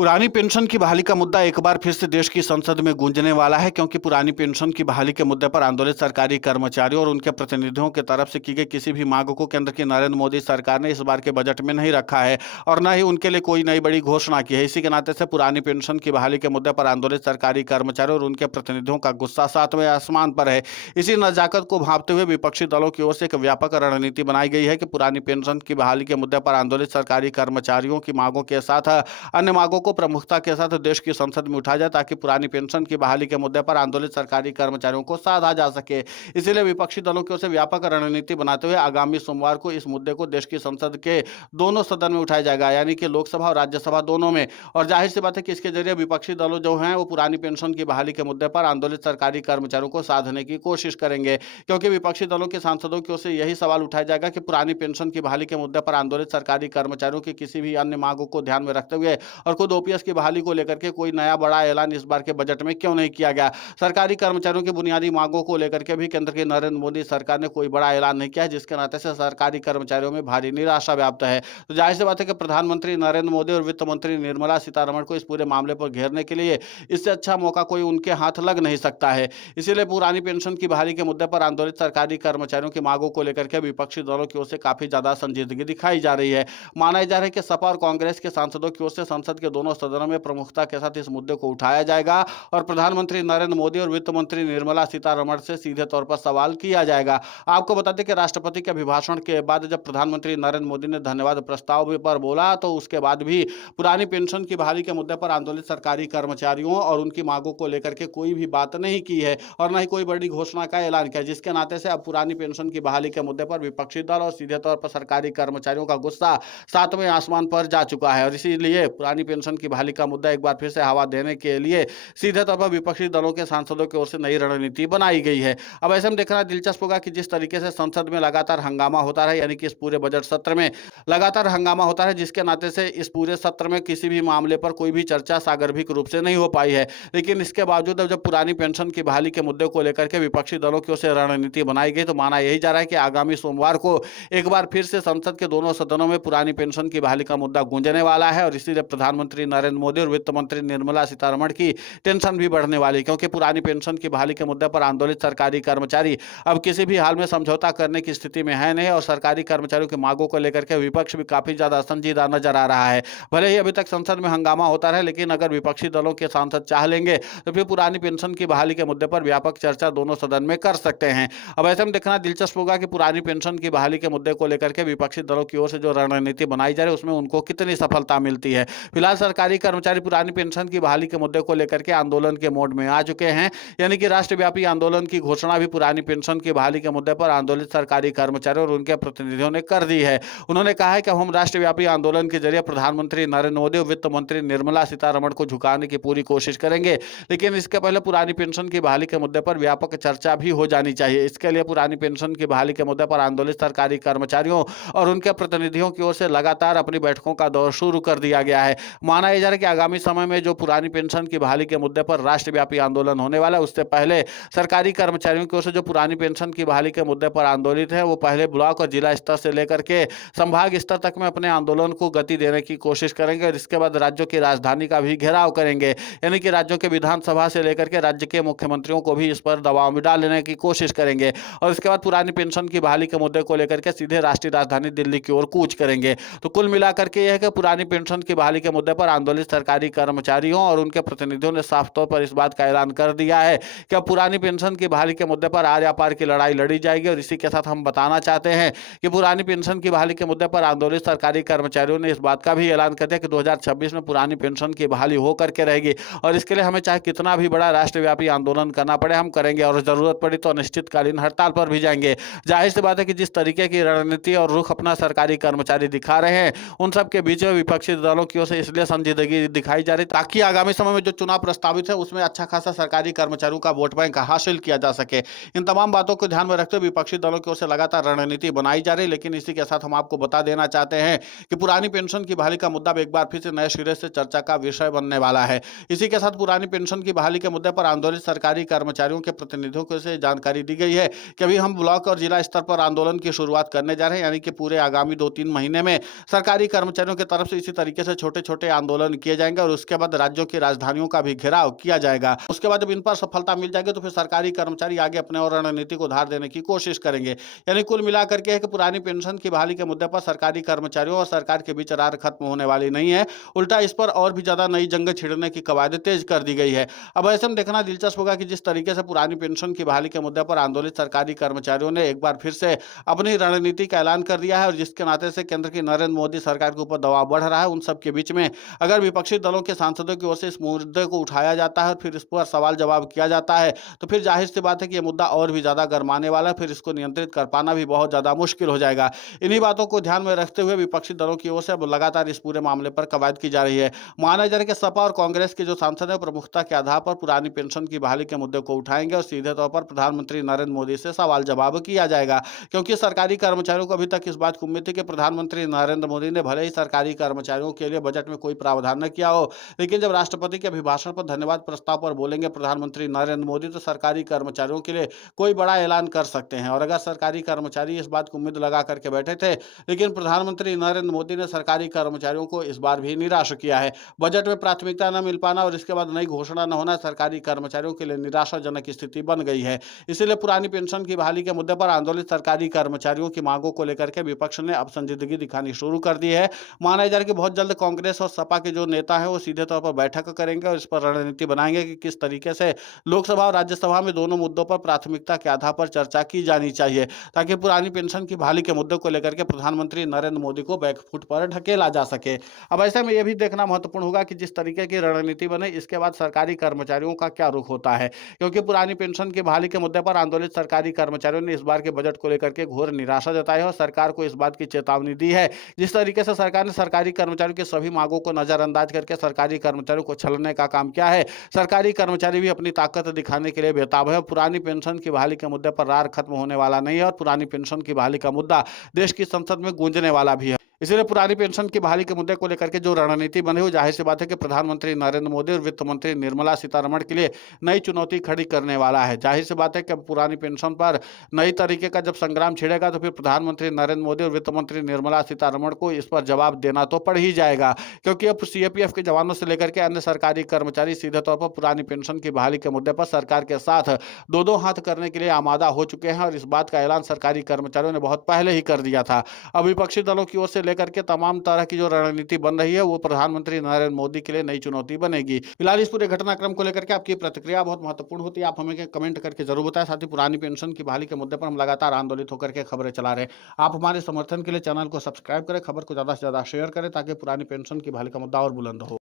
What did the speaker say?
पुरानी पेंशन की बहाली का मुद्दा एक बार फिर से देश की संसद में गूंजने वाला है, क्योंकि पुरानी पेंशन की बहाली के मुद्दे पर आंदोलित सरकारी कर्मचारियों और उनके प्रतिनिधियों की तरफ से की गई किसी भी मांग को केंद्र की नरेंद्र मोदी सरकार ने इस बार के बजट में नहीं रखा है और न ही उनके लिए कोई नई बड़ी घोषणा की है। इसी के नाते से पुरानी पेंशन की बहाली के मुद्दे पर आंदोलित सरकारी कर्मचारियों और उनके प्रतिनिधियों का गुस्सा सातवें आसमान पर है। इसी नजाकत को भांपते हुए विपक्षी दलों की ओर से एक व्यापक रणनीति बनाई गई है कि पुरानी पेंशन की बहाली के मुद्दे पर आंदोलित सरकारी कर्मचारियों की मांगों के साथ अन्य मांगों को प्रमुखता के साथ देश की संसद में उठाया जाए, ताकि पुरानी पेंशन की बहाली के मुद्दे पर आंदोलित सरकारी कर्मचारियों को साधा जा सके। इसीलिए विपक्षी दलों की ओर से व्यापक रणनीति बनाते हुए आगामी सोमवार को इस मुद्दे को देश की संसद के दोनों सदन में उठाया जाएगा, यानी कि लोकसभा और राज्यसभा दोनों में। और जाहिर सी बात है कि इसके जरिए विपक्षी दलों जो हैं वो पुरानी पेंशन की बहाली के मुद्दे पर आंदोलित सरकारी कर्मचारियों को साधने की कोशिश करेंगे, क्योंकि विपक्षी दलों के सांसदों की ओर से यही सवाल उठाया जाएगा कि पुरानी पेंशन की बहाली के मुद्दे पर आंदोलित सरकारी कर्मचारियों की किसी भी अन्य मांगों को ध्यान में रखते हुए और खुद ओपीएस की बहाली को लेकर के कोई नया बड़ा ऐलान इस बार के बजट में क्यों नहीं किया गया। सरकारी कर्मचारियों की बुनियादी मांगों को लेकर के भी केंद्र की नरेंद्र मोदी सरकार ने कोई बड़ा ऐलान नहीं किया है, जिसके नाते से सरकारी कर्मचारियों में भारी निराशा व्याप्त है। तो जाहिर सी बात है कि प्रधानमंत्री नरेंद्र मोदी और वित्त मंत्री निर्मला सीतारमण को इस पूरे मामले पर घेरने के लिए इससे अच्छा मौका कोई उनके हाथ लग नहीं सकता है। इसीलिए पुरानी पेंशन की बहाली के मुद्दे पर आंदोलित सरकारी कर्मचारियों की मांगों को लेकर के विपक्षी दलों की ओर से काफी ज्यादा संजीदगी दिखाई जा रही है। माना जा रहा है कि सपा और कांग्रेस के सांसदों की ओर से संसद के दोनों सदनों में प्रमुखता के साथ इस मुद्दे को उठाया जाएगा और प्रधानमंत्री नरेंद्र मोदी और वित्त मंत्री निर्मला सीतारमण से सीधे तौर पर सवाल किया जाएगा। आपको बता दें कि राष्ट्रपति के अभिभाषण के बाद जब प्रधानमंत्री नरेंद्र मोदी ने धन्यवाद प्रस्ताव पर बोला, तो उसके बाद भी पुरानी पेंशन की बहाली के मुद्दे पर आंदोलित सरकारी कर्मचारियों और उनकी मांगों को लेकर के कोई भी बात नहीं की है और न ही कोई बड़ी घोषणा का ऐलान किया, जिसके नाते से अब पुरानी पेंशन की बहाली के मुद्दे पर विपक्षी दल और सीधे तौर पर सरकारी कर्मचारियों का गुस्सा सातवें आसमान पर जा चुका है। और इसीलिए पुरानी पेंशन की बहाली का मुद्दा एक बार फिर से हवा देने के लिए सीधे तौर पर विपक्षी दलों के सांसदों की ओर से नई रणनीति बनाई गई है। अब ऐसे में देखना दिलचस्प होगा कि जिस तरीके से संसद में लगातार हंगामा होता रहा, यानी कि इस पूरे बजट सत्र में लगातार हंगामा होता है, जिसके नाते से इस पूरे सत्र में किसी भी मामले पर कोई भी चर्चा सागर्भिक रूप से नहीं हो पाई है। लेकिन इसके बावजूद अब जब पुरानी पेंशन की बहाली के मुद्दे को लेकर के विपक्षी दलों की ओर से रणनीति बनाई गई, तो माना यही जा रहा है कि आगामी सोमवार को एक बार फिर से संसद के दोनों सदनों में पुरानी पेंशन की बहाली का मुद्दा गूंजने वाला है। और इसीलिए प्रधानमंत्री नरेंद्र मोदी और वित्त मंत्री निर्मला सीतारमण की टेंशन भी बढ़ने वाली, क्योंकि पुरानी पेंशन की बहाली के मुद्दे पर आंदोलित सरकारी कर्मचारी अब किसी भी हाल में समझौता करने की स्थिति में है नहीं और सरकारी कर्मचारियों की मांगों को लेकर के विपक्ष भी काफी ज्यादा संजीदा नजर आ रहा है। भले ही अभी तक संसद में हंगामा होता रहे, लेकिन अगर विपक्षी दलों के सांसद चाह लेंगे तो फिर पुरानी पेंशन की बहाली के मुद्दे पर व्यापक चर्चा दोनों सदन में कर सकते हैं। अब ऐसे में देखना दिलचस्प होगा कि पुरानी पेंशन की बहाली के मुद्दे को लेकर के विपक्षी दलों की ओर से जो रणनीति बनाई जा रही है उसमें उनको कितनी सफलता मिलती है। फिलहाल सरकारी कर्मचारी पुरानी पेंशन की बहाली के मुद्दे को लेकर के आंदोलन के मोड में आ चुके हैं, यानी कि राष्ट्रव्यापी आंदोलन की घोषणा भी पुरानी पेंशन की बहाली के मुद्दे पर आंदोलित सरकारी कर्मचारियों और उनके प्रतिनिधियों ने कर दी है। उन्होंने कहा है कि हम राष्ट्रव्यापी आंदोलन के जरिए प्रधानमंत्री नरेंद्र मोदी और वित्त मंत्री निर्मला सीतारमण को झुकाने की पूरी कोशिश करेंगे, लेकिन इसके पहले पुरानी पेंशन की बहाली के मुद्दे पर व्यापक चर्चा भी हो जानी चाहिए। इसके लिए पुरानी पेंशन की बहाली के मुद्दे पर आंदोलित सरकारी कर्मचारियों और उनके प्रतिनिधियों की ओर से लगातार अपनी बैठकों का दौर शुरू कर दिया गया है। माना यह जा रहा है कि आगामी समय में जो पुरानी पेंशन की बहाली के मुद्दे पर राष्ट्रव्यापी आंदोलन होने वाला है, उससे पहले सरकारी कर्मचारियों की ओर से जो पुरानी पेंशन की बहाली के मुद्दे पर आंदोलित है, वो पहले ब्लॉक और जिला स्तर से लेकर के संभाग स्तर तक में अपने आंदोलन को गति देने की कोशिश करेंगे और इसके बाद राज्यों की राजधानी का भी घेराव करेंगे, यानी कि राज्यों के विधानसभा से लेकर के राज्य के मुख्यमंत्रियों को भी इस पर दबाव में डालने की कोशिश करेंगे और इसके बाद पुरानी पेंशन की बहाली के मुद्दे को लेकर के सीधे राष्ट्रीय राजधानी दिल्ली की ओर कूच करेंगे। तो कुल मिलाकर के यह है कि पुरानी पेंशन की बहाली के मुद्दे पर आंदोलित सरकारी कर्मचारियों और उनके प्रतिनिधियों ने साफ तौर पर इस बात का ऐलान कर दिया है कि अब पुरानी पेंशन की बहाली के मुद्दे पर आर या पार की लड़ाई लड़ी जाएगी। और इसी के साथ हम बताना चाहते हैं कि पुरानी पेंशन की बहाली के मुद्दे पर आंदोलित सरकारी कर्मचारियों ने इस बात का भी ऐलान कर दिया कि 2026 में पुरानी पेंशन की बहाली होकर के रहेगी और इसके लिए हमें चाहे कितना भी बड़ा राष्ट्रव्यापी आंदोलन करना पड़े हम करेंगे और जरूरत पड़ी तो अनिश्चितकालीन हड़ताल पर भी जाएंगे। जाहिर सी बात है कि जिस तरीके की रणनीति और रुख अपना सरकारी कर्मचारी दिखा रहे हैं, उन सब के बीच में विपक्षी दलों की ओर से इसलिए संजीदगी दिखाई जा रही ताकि आगामी समय में जो चुनाव प्रस्तावित है उसमें अच्छा खासा सरकारी कर्मचारियों का वोट बैंक हासिल किया जा सके। इन तमाम बातों को ध्यान में रखते हुए विपक्षी दलों की ओर से लगातार रणनीति बनाई जा रही है। लेकिन इसी के साथ हम आपको बता देना चाहते हैं कि पुरानी पेंशन की बहाली का मुद्दा एक बार फिर से नए सिरे से चर्चा का विषय बनने वाला है। इसी के साथ पुरानी पेंशन की बहाली के मुद्दे पर आंदोलित सरकारी कर्मचारियों के प्रतिनिधियों को से जानकारी दी गई है कि अभी हम ब्लॉक और जिला स्तर पर आंदोलन की शुरुआत करने जा रहे हैं, यानी कि पूरे आगामी 2-3 महीने में सरकारी कर्मचारियों की तरफ से इसी तरीके से छोटे छोटे आंदोलन आंदोलन किए जाएंगे और उसके बाद राज्यों की राजधानियों का भी घेराव किया जाएगा। उसके बाद जब इन पर सफलता मिल जाएगी तो फिर सरकारी कर्मचारी आगे अपने और रणनीति को धार देने की कोशिश करेंगे। यानी कुल मिलाकर के है कि पुरानी पेंशन की बहाली के मुद्दे पर सरकारी कर्मचारियों और सरकार के बीच रार खत्म होने वाली नहीं है। उल्टा इस पर और भी ज्यादा नई जंग छिड़ने की कवायद तेज कर दी गई है। अब ऐसे में देखना दिलचस्प होगा कि जिस तरीके से पुरानी पेंशन की बहाली के मुद्दे पर आंदोलित सरकारी कर्मचारियों ने एक बार फिर से अपनी रणनीति का ऐलान कर दिया है और जिसके नाते से केंद्र की नरेंद्र मोदी सरकार के ऊपर दबाव बढ़ रहा है, उन सब के बीच में अगर विपक्षी दलों के सांसदों की ओर से इस मुद्दे को उठाया जाता है और फिर इस पर सवाल जवाब किया जाता है, तो फिर जाहिर सी बात है कि यह मुद्दा और भी ज्यादा गरमाने वाला है। फिर इसको नियंत्रित कर पाना भी बहुत ज्यादा मुश्किल हो जाएगा। इन्हीं बातों को ध्यान में रखते हुए विपक्षी दलों की ओर से अब लगातार इस पूरे मामले पर कवायद की जा रही है। माना जा रहा है कि सपा और कांग्रेस के जो सांसद है प्रमुखता के आधार पर पुरानी पेंशन की बहाली के मुद्दे को उठाएंगे और सीधे तौर पर प्रधानमंत्री नरेंद्र मोदी से सवाल जवाब किया जाएगा। क्योंकि सरकारी कर्मचारियों को अभी तक इस बात की उम्मीद थी कि प्रधानमंत्री नरेंद्र मोदी ने भले ही सरकारी कर्मचारियों के लिए बजट में कोई प्रावधान न किया हो, लेकिन जब राष्ट्रपति के अभिभाषण पर धन्यवाद प्रस्ताव पर बोलेंगे प्रधानमंत्री नरेंद्र मोदी, तो सरकारी कर्मचारियों के लिए कोई बड़ा ऐलान कर सकते हैं। और अगर सरकारी कर्मचारी इस बात को उम्मीद लगा करके बैठे थे, लेकिन प्रधानमंत्री नरेंद्र मोदी ने सरकारी कर्मचारियों को इस बार भी निराश किया है। बजट में प्राथमिकता न मिल पाना और इसके बाद नई घोषणा न होना सरकारी कर्मचारियों के लिए निराशाजनक स्थिति बन गई है। इसीलिए पुरानी पेंशन की बहाली के मुद्दे पर आंदोलित सरकारी कर्मचारियों की मांगों को लेकर के विपक्ष ने अब संजीदगी दिखानी शुरू कर दी है। माना जा रहा है कि बहुत जल्द कांग्रेस और सपा के जो नेता है वो सीधे तौर पर बैठक करेंगे और इस पर रणनीति बनाएंगे कि किस तरीके से लोकसभा और राज्यसभा में दोनों मुद्दों पर प्राथमिकता के आधार पर चर्चा की जानी चाहिए, ताकि पुरानी पेंशन की बहाली के मुद्दे को लेकर के प्रधानमंत्री नरेंद्र मोदी को बैकफुट पर ढकेला जा सके। अब ऐसे में यह भी देखना महत्वपूर्ण होगा कि जिस तरीके की रणनीति बने इसके बाद सरकारी कर्मचारियों का क्या रुख होता है, क्योंकि पुरानी पेंशन की बहाली के मुद्दे पर आंदोलित सरकारी कर्मचारियों ने इस बार के बजट को लेकर के घोर निराशा जताई है और सरकार को इस बात की चेतावनी दी है। जिस तरीके से सरकार ने सरकारी कर्मचारियों के सभी मांगों को नजरअंदाज करके सरकारी कर्मचारियों को छलने का काम किया है, सरकारी कर्मचारी भी अपनी ताकत दिखाने के लिए बेताब है। पुरानी पेंशन की बहाली के मुद्दे पर रार खत्म होने वाला नहीं है और पुरानी पेंशन की बहाली का मुद्दा देश की संसद में गूंजने वाला भी है। इसलिए पुरानी पेंशन की बहाली के मुद्दे को लेकर के जो रणनीति बनी हुई, जाहिर सी बात है कि प्रधानमंत्री नरेंद्र मोदी और वित्त मंत्री निर्मला सीतारमण के लिए नई चुनौती खड़ी करने वाला है। जाहिर सी बात है कि पुरानी पेंशन पर नई तरीके का जब संग्राम छिड़ेगा तो फिर प्रधानमंत्री नरेंद्र मोदी और वित्त मंत्री निर्मला सीतारमण को इस पर जवाब देना तो पड़ ही जाएगा, क्योंकि अब सीएपीएफ के जवानों से लेकर के अन्य सरकारी कर्मचारी सीधे तौर पर पुरानी पेंशन की बहाली के मुद्दे पर सरकार के साथ दो दो हाथ करने के लिए आमादा हो चुके हैं और इस बात का ऐलान सरकारी कर्मचारियों ने बहुत पहले ही कर दिया था। अब विपक्षी दलों की ओर से लेकर के तमाम तरह की जो रणनीति बन रही है वो प्रधानमंत्री नरेंद्र मोदी के लिए नई चुनौती बनेगी। फिलहाल इस पूरे घटनाक्रम को लेकर के आपकी प्रतिक्रिया बहुत महत्वपूर्ण होती है, आप हमें कमेंट करके जरूर बताएं। साथ ही पुरानी पेंशन की बहाली के मुद्दे पर हम लगातार आंदोलित होकर के खबरें चला रहे हैं। आप हमारे समर्थन के लिए चैनल को सब्सक्राइब करें, खबर को ज्यादा से ज्यादा शेयर करें ताकि पुरानी पेंशन की बहाली का मुद्दा और बुलंद हो।